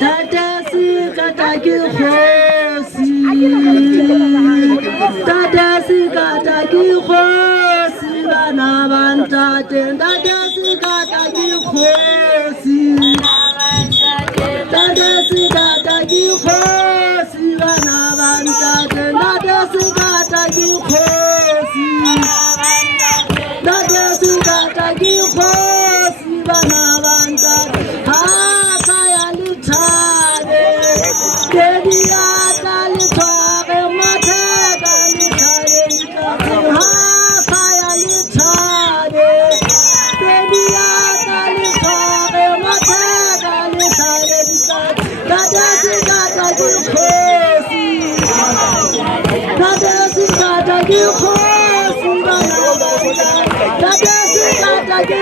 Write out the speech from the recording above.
Tata si kata ki khosi Tata si kata ki khosi bana bantate Tata si kata ki khosi Tata si kata ki khosi bana bantate Tata si kata ki khosi Tata si kata ki khosi bana bantate ha kaya lithabe Kediata lithabe matheka lithabe ha kaya lithabe Kediata lithabe matheka lithabe Tata si kata ki khosi Tata si kata ki khosi bana Tata si kata ki